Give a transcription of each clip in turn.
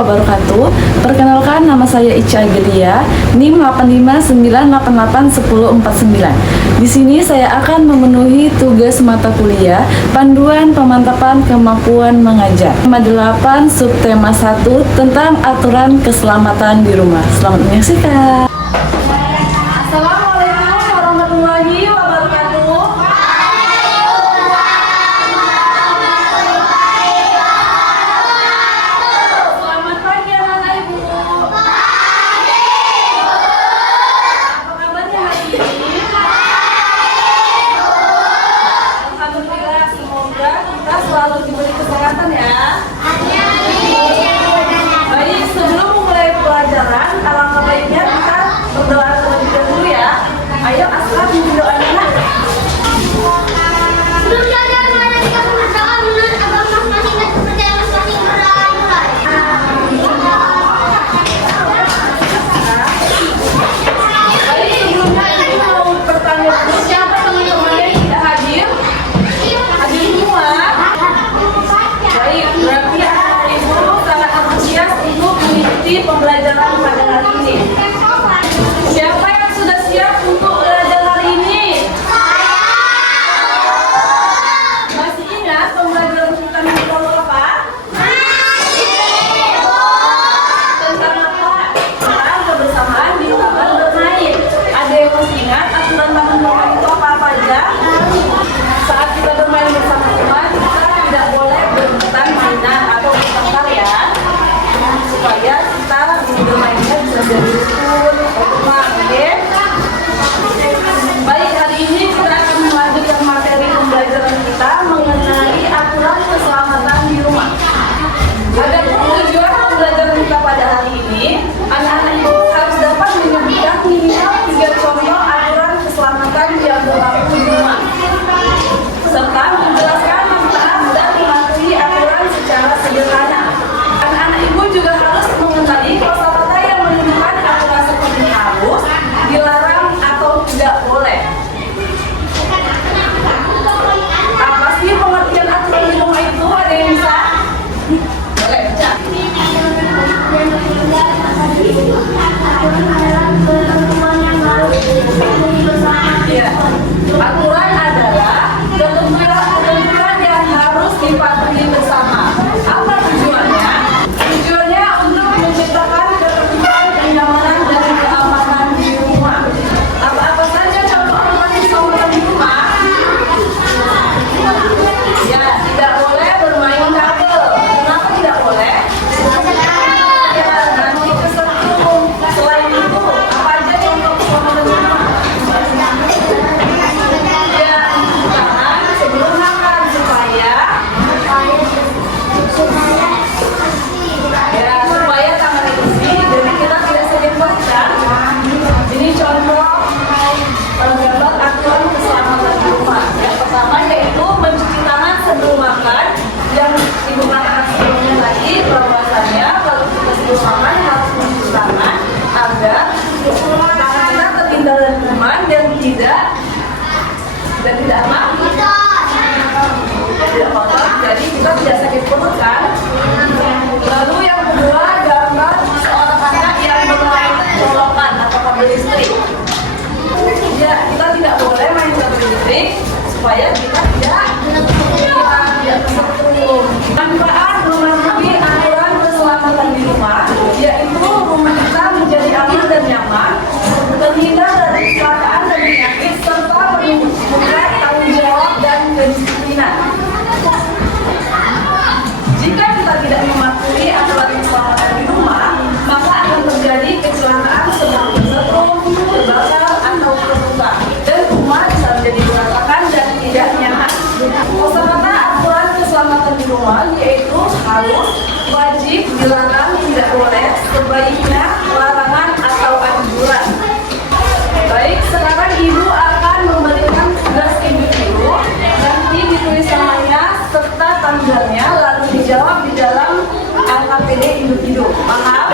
wabarakatuh. Perkenalkan, nama saya Ica Gedia, NIM 859881049. Di sini saya akan memenuhi tugas mata kuliah Panduan Pemantapan Kemampuan Mengajar. Tema 8 subtema 1 tentang aturan keselamatan di rumah. Selamat menyaksikan. Assalamualaikum warahmatullahi wabarakatuh. Selamat pagi anak-anak ibu. Apa kabarnya hari ini? Alhamdulillah, semoga kita selalu diberi kesehatan ya. Baik, sebelum memulai pelajaran, alangkah baiknya kita berdoa terlebih dahulu ya. Ayo Asra bimbing doanya. Sebelum belajar, mari kita berdoa menurut agama masing-masing dan kepercayaan masing-masing. Berdoa. Baik, sebelumnya ibu mau bertanya dulu, siapa teman-teman yang tidak hadir? Hadir semua? Baik, berarti anak ibu sangat antusias untuk mengikuti pembelajaran pada hari ini. Siapa yang sudah siap untuk belajar hari ini? Masih ingat pembelajaran kita minggu lalu apa? Tentang apa? Tentang kebersamaan di taman bermain. Ada yang masih ingat aturan taman bermain itu apa aja? Saat kita bermain bersama teman, kita tidak boleh berebutan mainan atau bertengkar ya, supaya kita bermainnya bisa jadi rukun, kompak, oke? Baik, hari ini kita akan melanjutkan materi pembelajaran kita mengenai aturan keselamatan di rumah. Agar tujuan pembelajaran kita pada hari ini, anak-anak ibu harus dapat menyebutkan minimal 3 contoh aturan keselamatan yang berlaku di rumah, serta menjelaskan manfaat dan mematuhi aturan secara sederhana. Anak-anak ibu juga harus mengenali kosakata yang menunjukkan aturan seperti harus, dilarang, atau tidak boleh. Apa sih pengertian aturan di rumah itu? Ada yang bisa? Boleh baca. Iya. Aturan adalah ketentuan yang harus dipatuhi bersama. Apa tujuannya? Tujuannya untuk menciptakan ketertiban, kenyamanan, dan keamanan di rumah. Apa-apa saja contoh aturan keselamatan di rumah? Ya, tidak boleh bermain kabel. Kenapa tidak boleh? Ya, nanti kesetrum. Selain itu, apa aja contoh keselamatan di rumah? Ya, tangan sebelum makan supaya tangan itu bersih, jadi kita tidak sakit perut kan? Ini contoh gambar aturan keselamatan di rumah. Yang pertama yaitu mencuci tangan sebelum makan. Yang ibu katakan sebelumnya tadi bahwasanya kalau kita sebelum makan harus mencuci tangan agar tangan kita terhindar dari kuman dan tidak apa? Tidak kotor, jadi kita tidak sakit perut kan? Lalu yang kedua, gambar seorang anak yang bermain colokan atau kabel listrik. Ya, kita tidak boleh main kabel listrik supaya kita tidak kesetrum. Manfaat mematuhi aturan keselamatan di rumah, yaitu rumah kita menjadi aman dan nyaman, terhindar dari kecelakaan dan penyakit, serta menunjukkan tanggung jawab dan kedisiplinan. Jika kita tidak mematuhi aturan keselamatan di rumah, maka akan terjadi kecelakaan seperti kesetrum, terbakar, atau terluka, dan rumah bisa menjadi berantakan dan tidak nyaman. Kosakata aturan keselamatan di rumah yaitu harus, wajib, dilarang, tidak boleh, sebaiknya, larangan, atau anjuran. Baik, sekarang ibu akan memberikan tugas individu. Nanti ditulis namanya serta tanggalnya, lalu dijawab di dalam LKPD individu. Paham?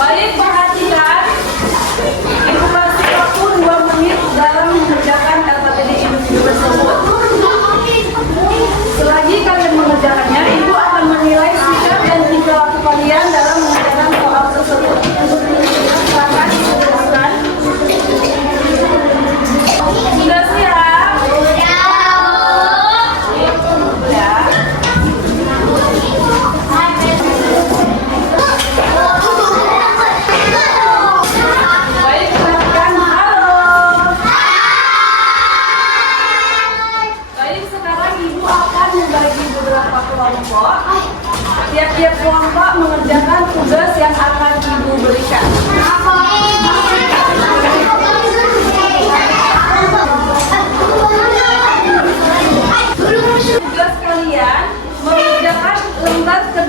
Baik, perhatikan. Ibu kasih waktu 2 menit dalam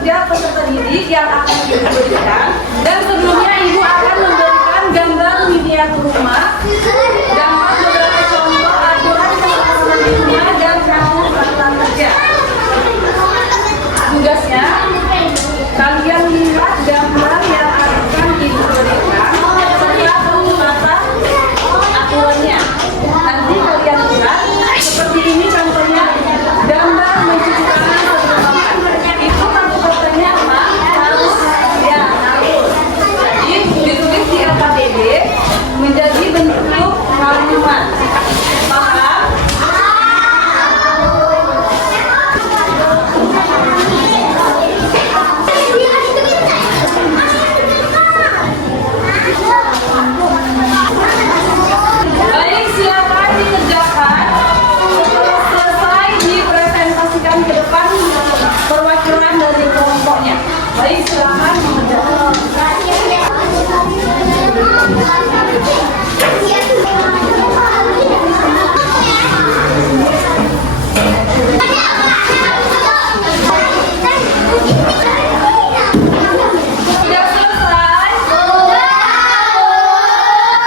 kerja peserta didik yang akan Ibu berikan. Dan sebelumnya Ibu akan memberikan gambar miniatur rumah, gambar beberapa contoh aturan keselamatan di rumah dan kamu peraturan kerja. Tugasnya, kalian lihat gambar yang akan Ibu berikan setelah kamu baca aturannya. Nanti kalian lihat seperti ini contohnya, gambar mencuci tangan sebelum makan. Itu kamu bertanya apa? Harus ya harus. Jadi ditulis di LKPD menjadi bentuk maklumat. Paham? Baik, silakan dikerjakan. Setelah selesai dipresentasikan ke depan perwakilan dari kelompoknya. Baik, silakan mengerjakan. Sudah selesai?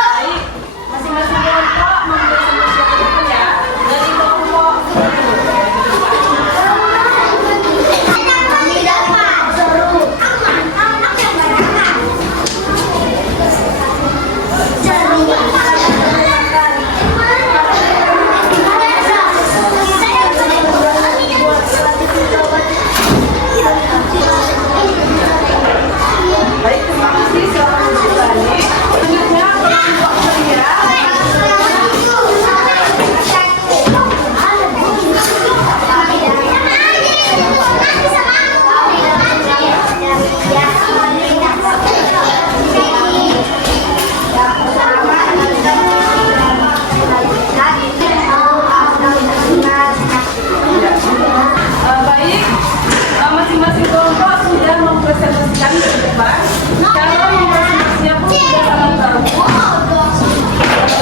Baik, masing-masing kelompok mempresentasikan ya. Dari kelompok baik, terima kasih. Selamat kembali. Selanjutnya kelompok pria. Baik, masing-masing kelompok sudah mempresentasikan ke depan. Kalau mempresentasinya pun sudah sangat bagus,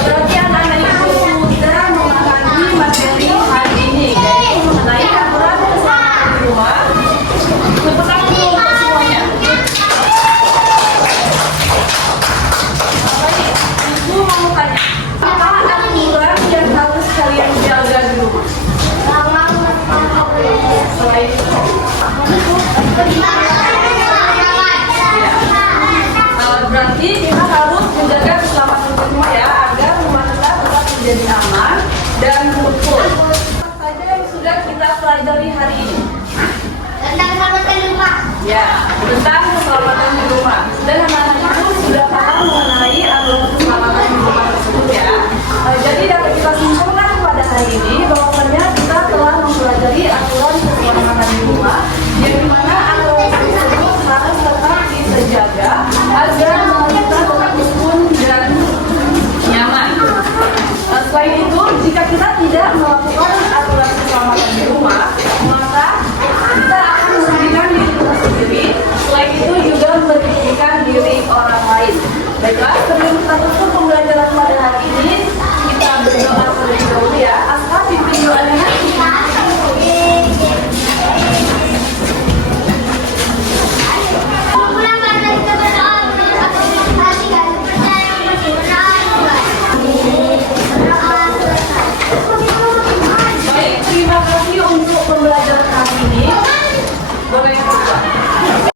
berarti anak-anak itu sudah memahami materi hari ini, yaitu mengenai aturan keselamatan di rumah. Tepuk tangan dulu untuk semuanya. Baik, Ibu mau tanya, apa aturan yang harus kalian jaga di rumah? Selain itu, berarti kita harus menjaga keselamatan rumah ya, agar rumah kita tetap menjadi aman dan rukun. Apa saja yang sudah kita pelajari hari ini? Tentang keselamatan rumah. Ya, tentang keselamatan